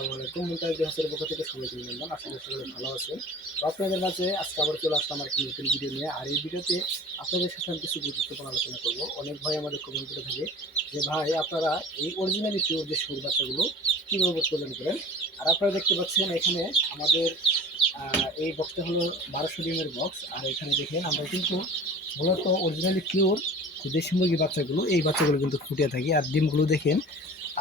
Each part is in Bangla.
আসসালামাইকুম মুমতাজ হাসানের পক্ষ থেকে সবাইকে অভিনন্দন। আশা করি সকলে ভালো আছেন। তো আপনাদের মাঝে আজকে আবার চলে আসলাম একটা নতুন ভিডিও নিয়ে। আর এই ভিডিওতে আপনাদের সাথে আমি কিছু গুরুত্বপূর্ণ আলোচনা করব। অনেক ভাই আমাদের কমেন্ট করে থাকে যে ভাই আপনারা এই অরিজিনালি পিওর যে শুঁড় বাচ্চাগুলো কীভাবে উৎপাদন করেন। আর আপনারা দেখতে পাচ্ছেন এখানে আমাদের এই বক্সটা হলো 1200 ডিমের বক্স। আর এখানে দেখেন আমরা কিন্তু মূলত অরিজিনালি পিওর যে দেশি মুরগি বাচ্চাগুলো এই বাচ্চাগুলো কিন্তু ফুটিয়ে থাকি। আর ডিমগুলো দেখেন,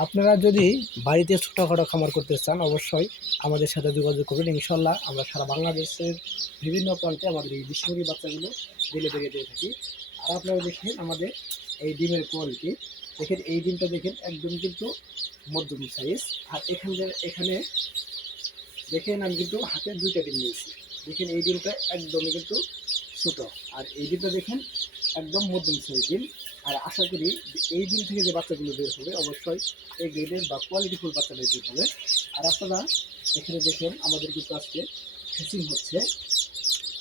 আপনারা যদি বাড়িতে ছোটোখাটো খামার করতে চান অবশ্যই আমাদের সাথে যোগাযোগ করবেন। ইনশাল্লাহ আমরা সারা বাংলাদেশের বিভিন্ন প্রান্তে আমাদের এই দেশি মুরগি বাচ্চাগুলো ডেলিভারি দিয়ে থাকি। আর আপনারা দেখেন আমাদের এই ডিমের কোয়ালিটি দেখেন, এই ডিমটা দেখেন একদম কিন্তু মধ্যম সাইজ। আর এখানে দেখেন আমি কিন্তু হাতে 2টা ডিম নিয়েছি। দেখেন এই ডিমটা একদমই কিন্তু ছোটো, আর এই ডিমটা দেখেন একদম মধ্যম সাইজ ডিম। আর আশা করি এই ডিম থেকে যে বাচ্চাগুলো বের হবে অবশ্যই এই গ্রেডের বা কোয়ালিটিফুল বাচ্চাটা বের হবে। আর আপনারা এখানে দেখেন আমাদের কিন্তু আজকে ফিসিং হচ্ছে।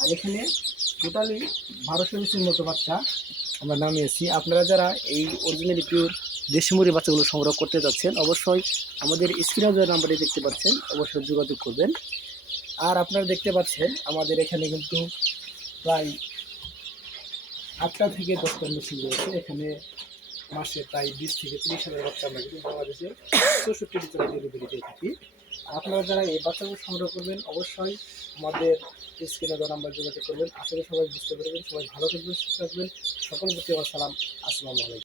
আর এখানে টোটালি 1200 পিসের মতো বাচ্চা আমরা নামিয়েছি। আপনারা যারা এই অরিজিনালি পিওর দেশি মুরগি বাচ্চাগুলো সংগ্রহ করতে যাচ্ছেন অবশ্যই আমাদের স্ক্রিনে যে নাম্বারে দেখতে পাচ্ছেন অবশ্যই যোগাযোগ করবেন। আর আপনারা দেখতে পাচ্ছেন আমাদের এখানে কিন্তু প্রায় 8টা থেকে 10টা মেশিন রয়েছে। এখানে মাসে প্রায় 20 থেকে 30,000 বাচ্চা আমরা কিন্তু বাংলাদেশের 64টি জেলায় ডেলিভারি দিয়ে থাকি। আর আপনারা যারা এই বাচ্চাগুলো সংগ্রহ করবেন অবশ্যই আমাদের স্ক্রিনে দেওয়া নাম্বার যোগাযোগ করবেন। আশা করি সবাই বুঝতে পারবেন। সবাই ভালো থাকবেন, সুস্থ থাকবেন। সকল প্রতি আমার সালাম। আসসালামু আলাইকুম।